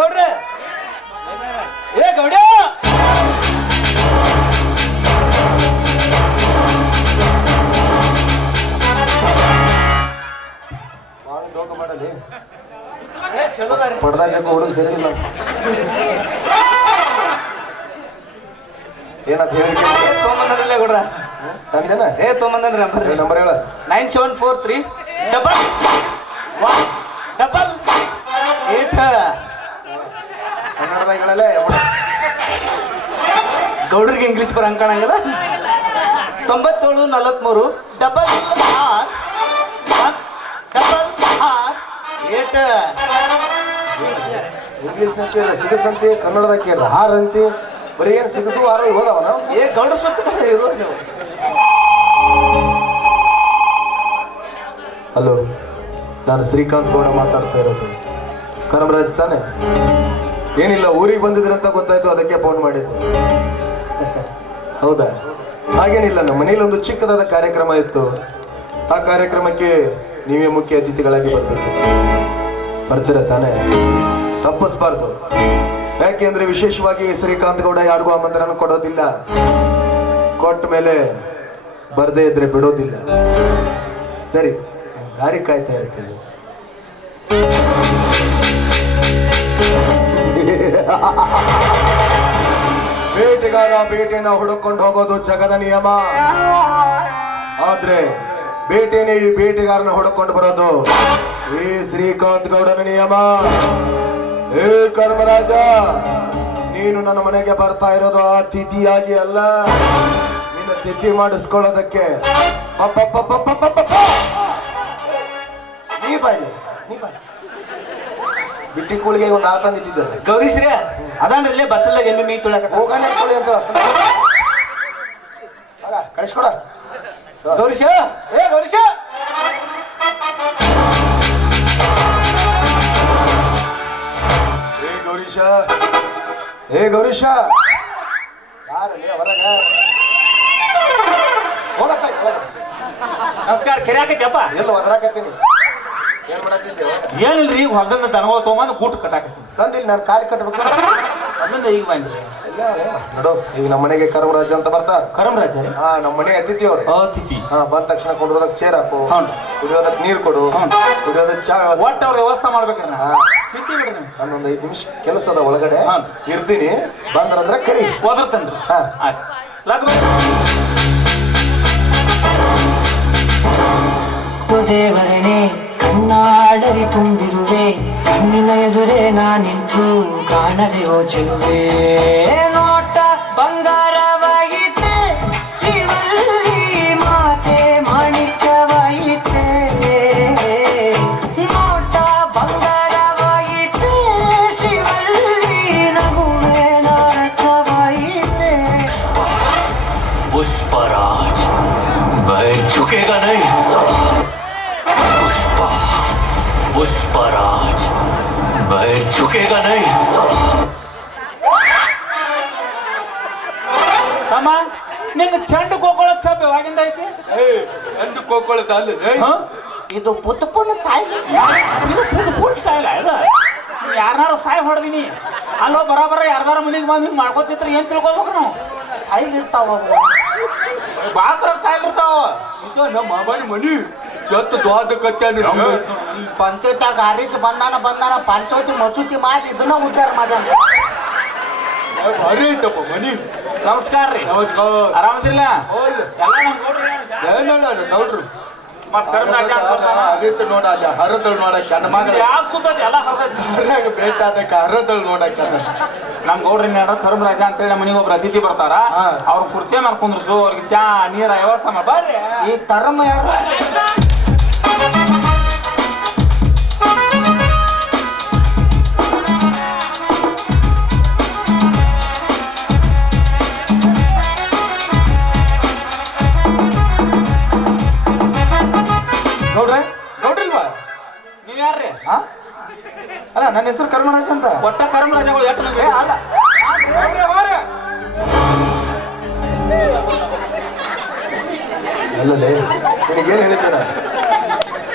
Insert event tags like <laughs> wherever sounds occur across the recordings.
ಗೌಡ್ರೆ. ಏ ಗೌಡ ಮಾಡಲಿ ಏ ಚಲೋ ಅದಾರಿ. ಪಡ್ದ ಜಗ್ಗು ಹುಡುಗ ಸರಿ ಇಲ್ಲ. ಏನಂತ ಹೇಳಿ. ತೊಗೊಂಬಂದ್ರಲ್ಲ ಗೌಡ್ರ. ತಂದೇನ? ಏ ತೊಗೊಂಬಂದ್ರಿ ನಂಬರ್. ನಂಬರ್ ಹೇಳ. Nine seven four three double one. ಗೌಡ್ರಿಗೆ ಇಂಗ್ಲೀಷ್ ಬರಂಗ್ ಕಾಣಂಗಿಲ್ಲ. ತೊಂಬತ್ತೇಳು, ನಲವತ್ಮೂರು ಡಬಲ್ ಆರ್ ಡಬಲ್ ಆರ್ ಏಟ್ ಇಂಗ್ಲೀಷ್ನಾಗ ಕೇಳ, ಸಿಗಸಂತಿ ಕನ್ನಡದಾಗ ಕೇಳ ಹಾರ್ ಅಂತಿ. ಬರೀ ಏನು ಸಿಗಸು ಆರು ಹೋದವ ನಾವು ಏ, ಗೌಡ್ರ ಸುತ್ತ ನೀವು. ಹಲೋ, ನಾನು ಶ್ರೀಕಾಂತ್ ಗೌಡ ಮಾತಾಡ್ತಾ ಇರೋದು. ಕನಮರಾಜ್ ತಾನೆ? ಏನಿಲ್ಲ, ಊರಿಗೆ ಬಂದಿದ್ರಂತ ಅಂತ ಗೊತ್ತಾಯ್ತು, ಅದಕ್ಕೆ ಫೋನ್ ಮಾಡಿದ್ದೆ. ಹೌದಾ? ಹಾಗೇನಿಲ್ಲ, ನಮ್ಮ ಮನೇಲಿ ಒಂದು ಚಿಕ್ಕದಾದ ಕಾರ್ಯಕ್ರಮ ಇತ್ತು. ಆ ಕಾರ್ಯಕ್ರಮಕ್ಕೆ ನೀವೇ ಮುಖ್ಯ ಅತಿಥಿಗಳಾಗಿ ಬರ್ಬೇಕು. ಬರ್ತೀರ ತಾನೆ? ತಪ್ಪಿಸ್ಬಾರ್ದು. ಯಾಕೆಂದ್ರೆ ವಿಶೇಷವಾಗಿ ಶ್ರೀಕಾಂತ್ ಗೌಡ ಯಾರಿಗೂ ಆಮಂತ್ರಣ ಕೊಡೋದಿಲ್ಲ. ಕೊಟ್ಟ ಮೇಲೆ ಬರದೇ ಇದ್ರೆ ಬಿಡೋದಿಲ್ಲ. ಸರಿ, ದಾರಿ ಕಾಯ್ತಾ ಇರ್ತೀನಿ <laughs> ಬೇಟೆಗಾರ ಬೇಟೆನ ಹುಡುಕೊಂಡು ಹೋಗೋದು ಜಗದ ನಿಯಮ. ಆದ್ರೆ ಬೇಟೆನೇ ಈ ಬೇಟೆಗಾರನ ಹುಡುಕೊಂಡು ಬರೋದು ಈ ಶ್ರೀಕಾಂತ್ ಗೌಡನ ನಿಯಮ. ಏ ಕರ್ಮರಾಜ, ನೀನು ನನ್ನ ಮನೆಗೆ ಬರ್ತಾ ಇರೋದು ಆ ತಿಥಿಯಾಗಿ ಅಲ್ಲ. ನಿನ್ನ ತಿಥಿ ಮಾಡಿಸ್ಕೊಳ್ಳೋದಕ್ಕೆ. ನೀ ಬಾಯಿ ನೀ ಬಾಯಿ. ಬಿಟ್ಟಿ ಕೂಳಿಗೆ ಒಂದು ಆಳ್ ತಂದು ಇಟ್ಟಿದ್ದ ಗೌರೀಶ್ರೀ ಅದಾನ್ರಿ ಇಲ್ಲೇ ಬಚ್ಚಲ್ದಾಗ ಎಮ್ಮೆ ಮೀ ತುಳಕ ಹೋಗಾನೆ ಕೋಳಿ ಅಂತ ಕಳಿಸ್ಕೊಡ. ಗೌರೀಶ ಏ ಗೌರೀಶ ಏ ಗೌರೀಶ ಏ ಗೌರೀಶ ಯಾರಲ್ಲಿ ಹೊರಗ? ಹೋಗತ್ತ ನಮಸ್ಕಾರ ಕೆರ್ಯಾಕೈತಪ್ಪ ಎಲ್ಲ ಒದರಾಕತ್ತೀನಿ? ಏನ್ ಏನಿಲ್ರಿ ಹೊಲದಿಂದ ದನಗಳ ತೊಗೊಂಬಂದು ಕೂಟ ಕಟ್ಟಾಕತ್ತೀನಿ. ತಂದಿಲ್ಲ ನಾನು ಕಾಲಿ ಕಟ್ಟಬೇಕು ಅಲ್ಲಿಂದ ಈಗ ಬಂದ್ರಿ. ನೋಡು ಈಗ ನಮ್ಮ ಮನೆಗೆ ಕರ್ಮರಾಜ ಅಂತ ಬರ್ತಾರ. ಕರಮರಾಜ ರೀ? ಹಾ ನಮ್ಮ ಮನೆ ಅತಿಥಿ ಅವ್ರು. ಅತಿಥಿ. ತಿಥಿ ಹಾ ಬಂದ ತಕ್ಷಣ ಕೊಂಡ್ರೋದಕ್ಕೆ ಚೇರ್ ಹಾಕು. ಹೌದು. ಕುಡಿಯೋದಕ್ಕೆ ನೀರು ಕೊಡು. ಹ್ಞೂ. ಕುಡಿಯೋದಕ್ಕೆ ಚಾ ವ್ಯವಸ್ಥೆ. ಒಟ್ಟು ಅವ್ರ ವ್ಯವಸ್ಥೆ ಮಾಡ್ಬೇಕು ನಾ ಹಾ. ಚಿಂತೆ ಬಿಡ್ರಿ ನೀವು. ನಾನೊಂದು ಐದು ನಿಮಿಷ ಕೆಲಸದ ಒಳಗಡೆ ಹಾ. ಇರ್ತೀನಿ. ಬಂದ್ರಂದ್ರೆ ಕರಿ ಓದಿರ್ತೇನ್ರಿ ಹಾ. ಆಯ್ತು. ಲಗ್ ದೇವರನೆ ಕಣ್ಣಾಡರಿ ತುಂಬಿರುವೆ ಕಣ್ಣಿನ ಎದುರೇ ನಾನಿಂತು ಕಾಣದೆ ಯೋಚನುವೆ ನೋಟ पुष्पराज मैं झुकेगा नहीं साला ತಮ್ಮ ನಿಂಗೆ ಚೆಂಡು ಕೋಕೊಳ್ಳೋ ಛಪ್ ಯಾವಾಗಿಂದ ಐತಿ ಎಂದು ಕೋಕೊಳ್ಳೋದು ಹಾ? ಇದು ಪುತ್ತ ಪುಣ್ಣ ತಾಯಿ ಇದು ಪುತ್ತ ಪುಣ್ಣ ತಾಯಿಲ್ಲ ಇದು ಯಾರನ್ನಾರು ಸಾಯ್ ಹೊಡೆದಿನಿ ಅಲ್ಲೋ ಬರಾಬರ ಯಾರ್ದಾರ ಮನೆಗೆ ಬಂದು ಹಿಂಗೆ ಮಾಡ್ಕೊತಿತ್ರ ಏನ್ ತಿಳ್ಕೊಬೇಕು ನಾವು ತಾಯಿಗೆ ಇರ್ತಾವ ಬಾಕ್ರ ತಾಯಿಗೆ ಇರ್ತಾವ ಇದು ನಮ್ಮ ಮಾಮನ ಮನಿ ಎತ್ತು ದ್ವಾದ ಕಟ್ಟಾನ ಪಂಚಾಯತ್ ಹರಿಚ್ ಬಂದಾನ ಬಂದಾನ ಪಂಚಾಯತಿ ಮಚುತಿ ಮಾಡಿ ಇದನ್ನ ಉದ್ಧಾರ ಮಾಡ್ಯಾನ. ಮನಿ. ನಮಸ್ಕಾರ ರೀ. ನಮಸ್ಕಾರ. ಆರಾಮದಿಲ್ಲ. ಎಲ್ಲ ನಮ್ ನೋಡ್ರಿ ಏನಲ್ಲ ನೋಡ್ರಿ ಮತ್ ಕರ್ಮರಾಜ ಅಂತ ಹೇಳಿ ಅದಿತ್ತು ನೋಡ ಅಲ್ಲಿ ಹರದಳು ನೋಡಕ್ಕೆ ನನ್ನ ಮಗ. ಯಾಕೆ ಸುತ್ತದ ಎಲ್ಲ ಹರದಳು ನೋಡಕ್ಕೆ ನಮ್ ಗೌಡ್ರಿ ಕರ್ಮರಾಜ ಅಂತೇಳಿ ನಮ್ಮ ಮನೆಗೆ ಒಬ್ರು ಅತಿಥಿ ಬರ್ತಾರ. ಅವ್ರ ಕುರ್ಚಿ ಮೇಲೆ ಕುಂದ್ರಸು ಅವ್ರಿಗೆ ಚಾ ನೀರ ವ್ಯವಸ್ಥೆ ಮಾಡಿ. ಬರ್ರಿ. ಈ ತರಮ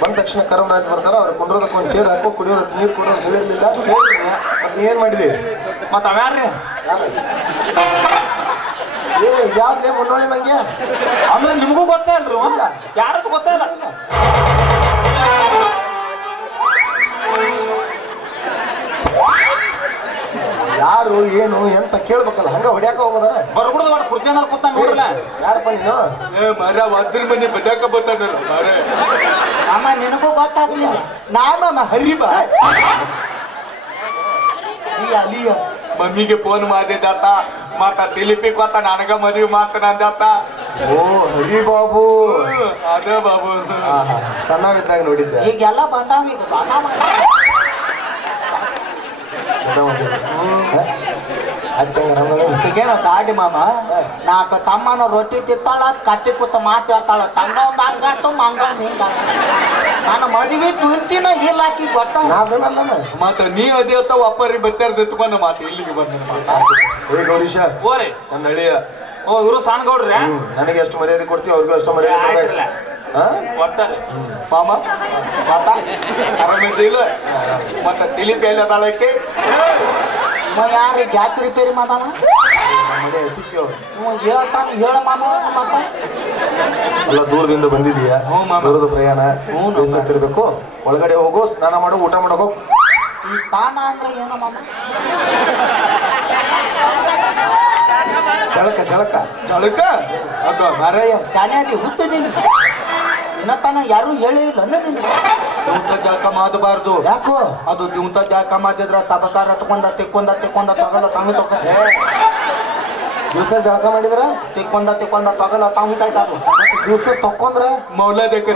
ಬಂದ ತಕ್ಷಣ ಕರಮರಾಜ್ ಬರ್ತಾರ ಅವ್ರು ಕುಂಡ್ರೋದಕ್ಕೆ ಒಂದು ಚೇರ್ ಹಾಕೋ ಕುಡಿಯೋದಕ್ಕೆ ನೀರು ಕೊಡೋ ಹೇಳಿರ್ಲಿಲ್ಲ. ಮತ್ತೆ ಏನ್ ಮಾಡಿದೆ? ಮತ್ತೆ ಅವ್ಯಾರ್ರಿ ಏ ಮುನ್ನೋಳಿ ಮಂಗೆ ಅಂದ್ರೆ ನಿಮಗೂ ಗೊತ್ತೇ ಅಲ್ರಿ ಯಾರು ಯಾರದ್ದು ಗೊತ್ತೇ ಇಲ್ಲ. ಯಾರು ಏನು ಎಂತ ಕೇಳ್ಬೇಕಲ್ಲ ಹಂಗ ಹೊಡ್ಯಾಕ ಹೋಗೋದಾರ? ಬರ್ಗುಡ್ದು ಮಾಡಿ ಕುರ್ಚಿ ಯಾರು ನೋಡಿಲ್ಲ ಯಾರಪ್ಪ ನೀನು? ಮರ ಮನೆ ಬದ್ಯಾಕ ಬರ್ತಾನಲ್ಲ ಮರ ಅಮ್ಮ ನಿನಗೂ ಗೊತ್ತಾಗ್ಲಿಲ್ಲ. ನಾಮ ಹರಿಬ ಅಲಿಯ ಮಮ್ಮಿಗೆ ಫೋನ್ ಮಾಡಿದ್ದಪ್ಪ. ಮತ್ತ ತಿಲಿಪಿ ಕೊತ್ತ ನನಗ ಮದುವೆ ಮಾಡ್ತಾನ ಅಂದಾತ ಓ ಹರಿ ಬಾಬು ಅದೇ ಬಾಬು. ಸಣ್ಣ ಸಣ್ಣವಿದ್ದಾಗ ನೋಡಿದ್ದೆ. ಈಗೆಲ್ಲ ಬಂದಾವ ಈಗ ಬಂದಾವ. ಈಗೇನೋ ದಾಡಿ ಮಾಮ ನಾಲ್ಕು ತಮ್ಮನ ರೊಟ್ಟಿ ತಿತ್ತಾಳ ಕಟ್ಟಿ ಕೂತ ಮಾತು ಹೇಳ್ತಾಳ ತಂಗ ಒಂದು ಹಂಗಾತು ಮಂಗ ಒಂದ್ ಹಿಂಗಾತು ನಾನು ಮದುವೆ ತುಳ್ತಿನ ಇಲ್ಲ ಆಕಿ ಗೊತ್ತ? ಮತ್ತ ನೀ ಅದೇ ಅತ್ತ ಒಪ್ಪರಿ ಬತ್ತಾರ ದತ್ಕೊಂಡ ಮಾತು ಇಲ್ಲಿಗೆ ಬಂದ ಗೌರೀಶ ಓರಿ ನನ್ನ ಹಳಿಯ ಓ ಇವರು ಸಣ್ಣ ಗೌಡ್ರಿ ನನಗೆ ಎಷ್ಟು ಮರ್ಯಾದೆ ಕೊಡ್ತೀವಿ ಅವ್ರಿಗೂ ಅಷ್ಟು ಮರ್ಯಾದೆ? ಒಟ್ಟಾರೆ ಮಾಮ ಮಾತ ಆರಾಮಿದ್ದಿಲ್ಲ ಮತ್ತ ಎಲ್ಲ ಅದಾಳಕ್ಕೆ ಇವ ಯಾರು ಗ್ಯಾಸ್ ರಿಪೇರಿ ಮಾತಾನ ನಮ್ಮ ಹೇಳ್ತಾನ ಹೇಳ ಮಾಮ ಎಲ್ಲ ದೂರದಿಂದ ಬಂದಿದೀಯಾ ಹ್ಞೂ ಮಾಮ. ದೂರದ ಪ್ರಯಾಣ? ಹ್ಞೂ ಮಾಮ. ಬೇಸತ್ತಿರ್ಬೇಕು ಒಳಗಡೆ ಹೋಗು ಸ್ನಾನ ಮಾಡು ಊಟ ಮಾಡೋಗು ಈ ಸ್ಥಾನ ಅಂದ್ರೆ ಏನು ಮಾಮ? ಜಳಕ ಜಳಕ. ಜಳಕ? ಅದು ಮರಯ್ಯ ಹುಟ್ಟಿದ್ದೀನಿ ಇನ್ನ ಇನ್ನತನ ಯಾರು ಹೇಳಿಲ್ಲ ನಿನಗೆ ದಿವ್ಸ ಜಳಕ ಮಾಡಬಾರ್ದು ಯಾಕೋ? ಅದು ದಿವ್ಸ ಜಾಕ ಮಾಡಿದ್ರ ತಬಕಾರ ತಕೊಂಡ ತಿಕ್ಕೊಂಡ ತಿಕ್ಕೊಂಡ ತಗಲ ತಂಗ ತಕ ದಿವಸ ಜಳಕ ಮಾಡಿದ್ರ? ತಿಕ್ಕೊಂಡ ತಿಕ್ಕೊಂಡ ತಗಲ ತಂಗ ತಾಯ್ತಾರು ದಿವಸ ತಕ್ಕೊಂದ್ರ ಮೌಲದಕ್ಕೆ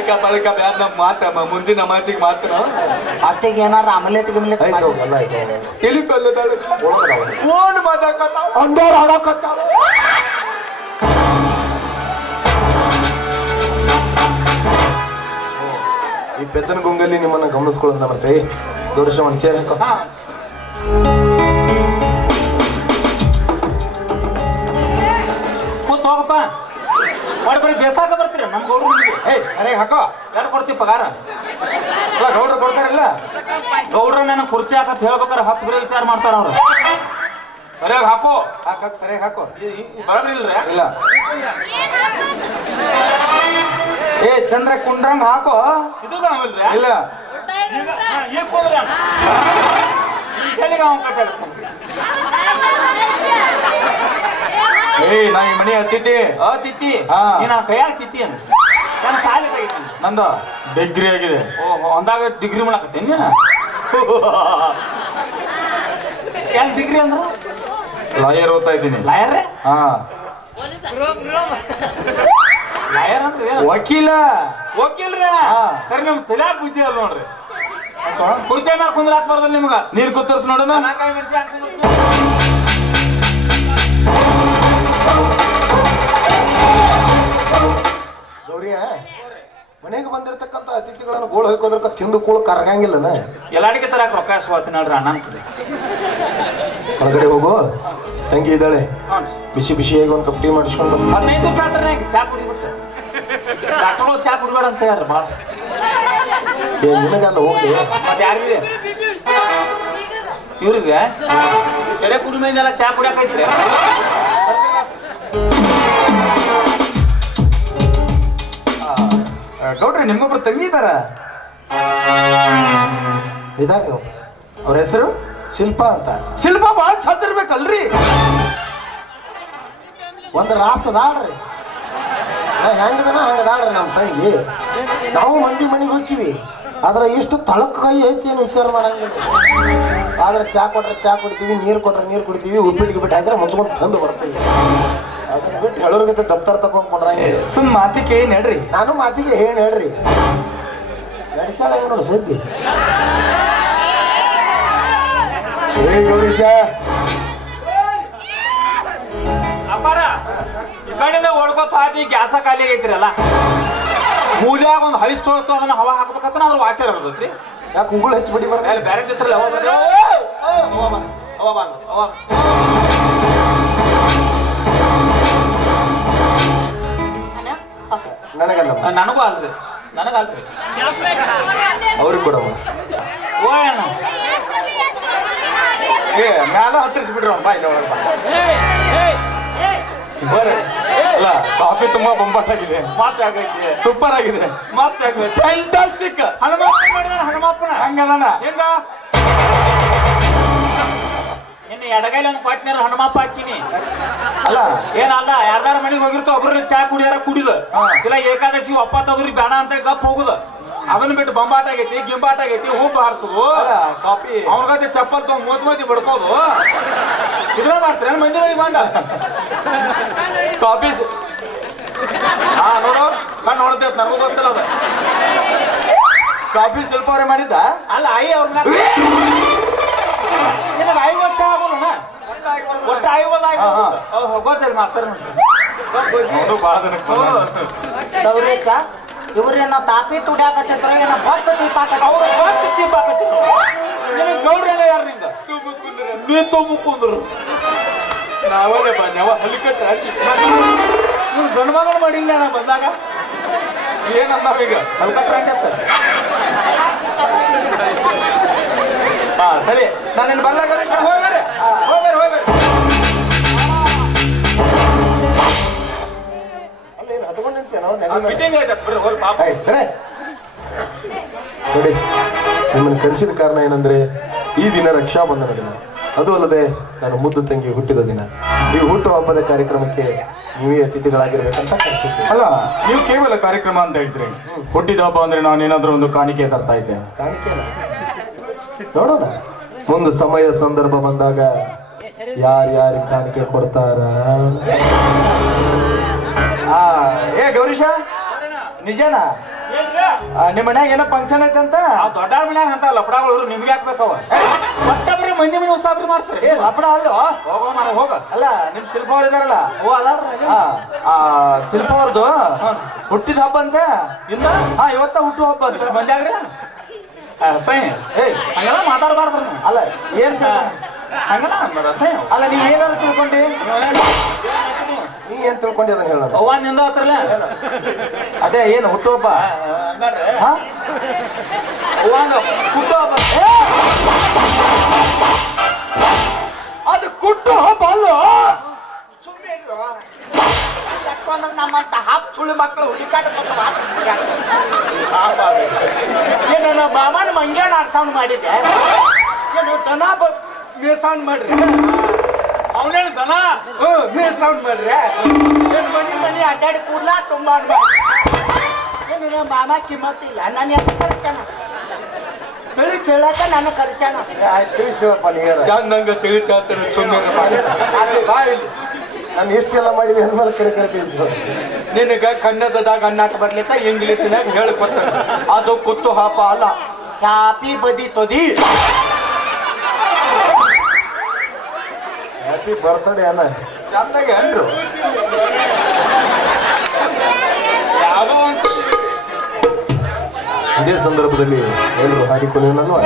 ಜಳಕ ಬಳಕ ಬ್ಯಾದ ನಮ್ಮ ಮಾತ ಮುಂದಿನ ಮಾತಿಗೆ ಮಾತ್ರ. ಅತ್ತೆಗೆ ಏನಾರ ಆಮ್ಲೆಟ್ ಗಿಮ್ಲೆಟ್ ತಿಳಿ ಕಲ್ಲದಾಳ ಫೋನ್ ಅಂಡೋರ್ ಆಡಕತ್ತಾವ ಈ ಬೆತ್ತನ ಗುಂಗಲ್ಲಿ ನಿಮ್ಮನ್ನ ಗಮನಿಸ್ಕೊಳ್ಳೋದ ಬರ್ತೀವಿ ದೊಡ್ಡ ಒಂದು ಚೇರ್ ಹಾಕೋ. ಹಾ. ಕೂತ್ ಹೋಗಪ್ಪ. ಮಾಡಿ ಬರೀ ಬೇಸಾಕ ಬರ್ತೀರ ನಮ್ಮ ಗೌಡ್ರು ಏಯ್ ಸರಿಯಾಗಿ ಹಾಕೋ. ಯಾರು ಕೊಡ್ತೀವಿ ಪಗಾರ? ಅಲ್ಲ ಗೌಡ್ರು ಕೊಡ್ತಾರಲ್ಲ. ಗೌಡ್ರ ನನ್ನ ಕುರ್ಚಿ ಹಾಕತ್ ಹೇಳ್ಬೇಕಾರೆ ಹತ್ತು ಬರೀ ವಿಚಾರ ಮಾಡ್ತಾರ ಅವ್ರು. ಸರಿಯಾಗಿ ಹಾಕೋ. ಹಾಕಕ್ ಸರಿಯಾಗಿ ಹಾಕೋ. ಬರಲಿಲ್ರಿ? ಇಲ್ಲ. ಏ ಚಂದ್ರ ಕುಂಡ್ರಂಗ್ ಹಾಕೋ. ಇದು ಇಲ್ಲ. ಈಗ ಹೇಳಿಗ ಅವ್ನ್. ಏಯ್ ನಾ ಈ ಮನೆ ಅತಿಥಿ. ಅತಿಥಿ? ಹಾ. ನೀನ ಕೈಯಾಗ ತಿತ್ತಿ ಅಂತ. ನನ್ನ ಸಾಲಿ ತೆಗಿತೀನಿ. ನಂದು? ಡಿಗ್ರಿ ಆಗಿದೆ. ಓಹೋ ಅಂದಾಗ ಡಿಗ್ರಿ ಮಾಡಕತ್ತೇನಿ ಎಲ್ಲಿ ಡಿಗ್ರಿ ಅಂದ್ರೆ? ಲಾಯರ್ ಓದ್ತಾ ಇದ್ದೀನಿ. ಲಾಯರ್ ಹಾ. ಲಾಯರ್ ಅಂದ್ರೆ ಏನು? ವಕೀಲ. ವಕೀಲ್ರಿ? ಹಾ. ಕರೆ ನಿಮ್ ತಲ್ಯಾಗ ಬುದ್ಧಿ ಅಲ್ಲ ನೋಡ್ರಿ. ಕುರ್ಚಿ ಮೇಲೆ ಕುಂದ್ರ ಹಾಕ್ಬಾರ್ದು ನಿಮ್ಗ. ನೀರ್ ಕುತ್ತರ್ಸ್ ನೋಡೋಣ ನನ್ನ ಮಿರ್ಚಿ ಹಾಕ್ತೀನಿ. ಗೌರಿಯ ಮನೆಗೆ ಬಂದಿರತಕ್ಕಂತ ಅತಿಥಿಗಳನ್ನು ಗೋಳು ಹೋಯ್ಕೋದ್ರಕ ತಿಂದು ಕೂಳು ಕರಗಂಗಿಲ್ಲನ? ಎಲ್ಲಾಡಿಗೆ ತರಕ ರೊಕ್ಕ ಇಸ್ಕೊಳ್ತೀನಿ ನೋಡ್ರಿ ಅಣ್ಣ ಹೊರಗಡೆ ಹೋಗು. ತಂಗಿ ಇದ್ದಾಳೆ. ಬಿಸಿ ಬಿಸಿ ಬಿಸಿಯಾಗಿ ಒಂದು ಕಪ್ ಟೀ ಮಾಡಿಸ್ಕೊಂಡು ಬಾ. ಹದಿನೈದು ಆದ್ರೆ ಚಾ ಕುಡಿಬಿಟ್ಟೆ ಡಾಕ್ಟರ್ಗಳು ಚಾ ಕುಡಿಬೇಡ ಅಂತ ಹೇಳ್ರಿ ಭಾಳ ಏ ನಿನಗಲ್ಲ ಹೋಗ್ಲಿ. ಮತ್ತೆ ಯಾರಿಗೆ ಇವ್ರಿಗೆ ಸೆರೆ ಕುಡಿ ಮೇಲೆಲ್ಲ ಚಾ ಕುಡಿಯಕೈತ್ರಿ. ಗೌಡ್ರಿ ನಿಮ್ಗೊಬ್ರು ತಂಗಿ ಇದಾರ ಇದಾಗ್ಲಿ ಅವ್ರ ಹೆಸರು? ಶಿಲ್ಪ ಅಂತ. ಶಿಲ್ಪ ಭಾಳ ಚಂದ ಇರ್ಬೇಕಲ್ರಿ? ಒಂದು ರಾಸ ಅದಾಳ್ರಿ. ಹೆಂಗದನ? ಹಂಗದಾಳ್ರಿ ನಮ್ಮ ತಂಗಿ. ನಾವು ಮಂದಿ ಮನೆಗೆ ಹೋಗ್ತೀವಿ ಆದ್ರೆ ಇಷ್ಟು ತಳಕ್ ಕೈ ಐತಿ ಏನು ವಿಚಾರ ಮಾಡಂಗಿಲ್ಲ. ಆದ್ರೆ ಚಾ ಕೊಟ್ರೆ ಚಾ ಕುಡಿತೀವಿ ನೀರು ಕೊಟ್ರೆ ನೀರು ಕುಡಿತೀವಿ ಉಪ್ಪಿಟ್ಟು ಗಿಪ್ಪಿಟ್ಟು ಹಾಕಿದ್ರೆ ಮುಚ್ಕೊಂಡು ತಂದು ಬರ್ತೀವಿ ಅದನ್ನ ಬಿಟ್ಟು ಹೇಳೋರ್ಗತೆ ದಪ್ತರ ಸುಮ್ ಮಾತಿಗೆ ಏನು ಹೇಳ್ರಿ? ನಾನು ಮಾತಿಗೆ ಹೇಳಿ ಹೇಳ್ರಿ? ನಡೆಸಾಳ ಹೆಂಗ ನೋಡು ಸುದ್ದಿ. ಅಪ್ಪಾರ ಈ ಕಡೆಯಿಂದ ಓಡ್ಕೋತ ಹಾಕಿ ಗ್ಯಾಸ ಖಾಲಿ ಐತ್ರಲ್ಲ ಮೂಲ್ಯಾಗ ಒಂದು ಹೈಸ್ಟ್ ಸ್ಟೋರ್ ಅದನ್ನ ಹವಾ ಹಾಕ್ಬೇಕಂತ ಅದ್ರ ವಾಚರ್ ಇರ್ತೈತ್ರಿ ಯಾಕೆ ಉಗುಳು ಹಚ್ಚಿಬಿಡಿ ಬರ ಬೇರೆ ಬೇರೆ ಚಿತ್ರಲ್ಲ ಅವ ಓ, ಅವ. ನನಗಲ್ಲ. ನನಗೂ ಅಲ್ರಿ. ನನಗಲ್ರಿ. ಅವ್ರಿಗೆ ಕೊಡಮ್ಮ. ಓ ಅಣ್ಣ. ಏ ಮ್ಯಾಲ ಹತ್ತಿರಿಸ್ಬಿಡ್ರಿ ಅವ್ನ ಬಾಯಿಲಿ ಒಳಗೆ ಬರ್ರಿ. ಅಲ್ಲ ಕಾಫಿ ತುಂಬಾ ಬೊಂಬಾಟಾಗಿದೆ ಮಾತಾಗೈತಿ ಸೂಪರ್ ಆಗಿದೆ. ಮಾತಾಗೈತಿ ಫ್ಯಾಂಟಾಸ್ಟಿಕ್ ಹನುಮಪ್ಪ ಮಾಡಿದಾನ ಹನುಮಪ್ಪನ? ಹಂಗಲ್ಲ ಹೆಂಗ? ಇನ್ನು ಎಡಗೈಲಿ ಒಂದು ಪಾಟ್ನಾರ ಹನುಮಪ್ಪ ಹಾಕಿನಿ. ಅಲ್ಲ. ಏನಲ್ಲ ಯಾರ್ದಾರ ಮನೆಗೆ ಹೋಗಿರ್ತಾವ ಒಬ್ರು ಚಾ ಕುಡಿಯಾರ ಕುಡಿದು. ಇಲ್ಲ ಏಕಾದಶಿ ಒಪ್ಪತ್ತದ್ರಿ ಬೇಡ ಅಂತ ಗಪ್ ಹೋಗುದ. ಅದನ್ನ ಬಿಟ್ಟು ಬಂಬಾಟ ಆಗೈತಿ ಗಿಂಬಾಟ ಆಗೈತಿ ಹೂ ಬಾರಿಸೋದು ಕಾಪಿ. ಕಾಫಿ ಅವ್ರಗತಿ ಚಪ್ಪಲ್ ತಗೊಂಡ್ ಮೂತ್ ಮೂತಿ ಬಡ್ಕೋದು. ಇದ್ರ ಮಾಡ್ತಾರೆ? ಮಂದಿರ ಬಂದ ಕಾಫಿ ಹಾ ನೋಡು. ನಾನ್ ನೋಡ್ತೇವೆ ನನಗೂ ಗೊತ್ತಿಲ್ಲ ಅದ. ಕಾಫಿ ಸ್ವಲ್ಪ ಅವರೇ ಮಾಡಿದ್ದ? ಅಲ್ಲ ಆಯಿ ಅವ್ರನ್ನ ಐವತ್ತು ಚಾ ಆಗೋಲ್ಲ ಒಟ್ಟು ಐವತ್ತು ಆಯ್ತು ಗೊತ್ತಿಲ್ಲ ಮಾಸ್ತರ್. ದಿನಕ್ಕೆ ಬಂದ. ಗೌರೇಶ ಇವ್ರೇನ ತಾಪಿ ತುಡ್ಯಾಕತ್ತಿದ್ರು ಏನ ಭಕ್ತ ದೀಪ ಅವ್ರು ಭಕ್ತ ಆಗತ್ತಿದ್ರು ನಿನಗೆ ಗೌಡ್ರೆಲ್ಲ ಯಾರು ನಿಂಗ ನೀ ನಾವಲ್ಲೇ ಹಲಿಕಟ್ಟ ನೀವು ಗಂಡು ಮಗನ ಮಾಡಿಲ್ಲ ನಾ ಬಂದಾಗ? ಏನಂದಾವೀಗ ಅಂತ. ಹಾ ಸರಿ. ನಾನು ಬರ್ಲಾಗ ಹೋಗ್ಬರ್ರಿ ನೋಡಿ ನಿಮ್ಮನ್ನು ಕರೆಸಿದ ಕಾರಣ ಏನಂದ್ರೆ ಈ ದಿನ ರಕ್ಷಾಬಂಧನ ದಿನ. ಅದು ಅಲ್ಲದೆ ನಾನು ಮುದ್ದು ತಂಗಿ ಹುಟ್ಟಿದ ದಿನ. ಈ ಹುಟ್ಟುವ ಹಬ್ಬದ ಕಾರ್ಯಕ್ರಮಕ್ಕೆ ನೀವೇ ಅತಿಥಿಗಳಾಗಿರ್ಬೇಕಂತ ಕರೆಸಿದ್ದೆ. ಅಲ್ಲ ನೀವು ಕೇವಲ ಕಾರ್ಯಕ್ರಮ ಅಂತ ಹೇಳ್ತೀರಿ. ಹುಟ್ಟಿದ ಹಬ್ಬ ಅಂದ್ರೆ ನಾನು ಏನಾದ್ರೂ ಒಂದು ಕಾಣಿಕೆ ತರ್ತಾ ಇದ್ದೆ. ಕಾಣಿಕೆ ನೋಡೋಣ. ಒಂದು ಸಮಯ ಸಂದರ್ಭ ಬಂದಾಗ ಯಾರ್ಯಾರು ಕಾಣಿಕೆ ಕೊಡ್ತಾರ? ನಿಜನ? ನಿಮ್ಮ ಮನ್ಯಾಗ ಏನೋ ಫಂಕ್ಷನ್ ಐತಂತ? ದೊಡ್ಡ ಮನ್ಯಾಗ ಅಂತ ಲಪಡಾಗಳು ನಿಮ್ಗೆ ಹಾಕ್ಬೇಕವ ಮತ್ತೊಬ್ರಿ ಮಂದಿ ಮನೆ ಉಸಾಬ್ರಿ ಮಾಡ್ತಾರೆ. ಏ ಲಪಡ ಅಲ್ಲೋ? ಹೋಗೋ ಮಾಡ ಹೋಗ. ಅಲ್ಲ ನಿಮ್ ಶಿಲ್ಪ ಅವ್ರು ಇದಾರಲ್ಲ? ಓ ಅಲ್ಲ ಶಿಲ್ಪ ಅವ್ರದ್ದು ಹುಟ್ಟಿದ ಹಬ್ಬ ಅಂತ? ಇಲ್ಲ ಹಾ ಇವತ್ತ ಹುಟ್ಟು ಹಬ್ಬ ಅಂತ. ಮಂದ್ಯಾಗ್ರಿ ಸೈ ಏ ಹಂಗೆಲ್ಲ ಮಾತಾಡಬಾರ್ದು. ಅಲ್ಲ ಏನ್ ಹಂಗಲ್ಲ ಅಲ್ಲ ನೀವ್ ಏನಾದ್ರು ತಿಳ್ಕೊಂಡಿ. ನೀ ಏನ್ ತಿಳ್ಕೊಂಡಿ ಅದನ್ನ ಹೇಳೋಣ ಅವ್ವ ನಿಂದ ಹತ್ರಲ್ಲ? ಅದೇ ಏನು ಹುಟ್ಟೋಪ ಹಾ ಅವ್ವಂಗ ಹುಟ್ಟು ಹಬ್ಬ ಅದು ಕುಟ್ಟು ಹಬ್ಬ ಅಲ್ಲ ಅಂದ್ರೆ ನಮ್ಮಂತ ಹಾಪ್ ಸುಳಿ ಮಕ್ಕಳು ಹುಡುಕಾಟ ಏನು ನಾ ಮಾಮನ ಮಂಗ್ಯಾನ ಅರ್ಸೌಂಡ್ ಮಾಡಿದ್ದೆ. ಏನು ದನ ಬ ಮೇಸೌಂಡ್ ಮಾಡ್ರಿ. ಅವನೇನು ದನ ಹ್ಞೂ ಮೇಸೌಂಡ್ ಮಾಡ್ರಿ. ಏನು ಮನೆ ಮನಿ ಅಡ್ಡಾಡಿ ಕೂದ್ಲಾ ತುಂಬ ಏನು ನಮ್ಮ ಮಾಮ ಕಿಮ್ಮತ್ತಿಲ್ಲ ನಾನು ಎತ್ತ ಖರ್ಚಾನ ತಿಳಿ ಚೇಳಕ ನಾನು ತಿಳಿಸಿವಪ್ಪ ನೀರ ನಂಗೆ ತಿಳಿಚಾಡ್ತಾರೆ ಸುಮ್ಮನೆ ಬಾಯಿಲಿ ನಾನು ಇಷ್ಟೆಲ್ಲ ಮಾಡಿದೆ ಅಂದ್ಮೇಲೆ ಕರೆ ಕರೆ ತಿಳಿಸಿವ ನಿನಗ ಕನ್ನಡದಾಗ ಅನ್ನಾಕ ಬರ್ಲಿಕ್ಕ ಇಂಗ್ಲಿಷ್ನಾಗ ಹೇಳಿಕೊಡ್ತಾರೆ ಅದು ಕುತ್ತು ಹಾಪ ಅಲ್ಲ. ಹ್ಯಾಪಿ ಬದಿ ತೊದಿ. ಹ್ಯಾಪಿ ಬರ್ತ್ಡೇ ಅನ್ನ ಚೆನ್ನಾಗಿ ಅಂದ್ರು ಇದೇ ಸಂದರ್ಭದಲ್ಲಿ ಎಲ್ಲರೂ ಹಾಡಿಕೊಳ್ಳೋಣಲ್ವಾ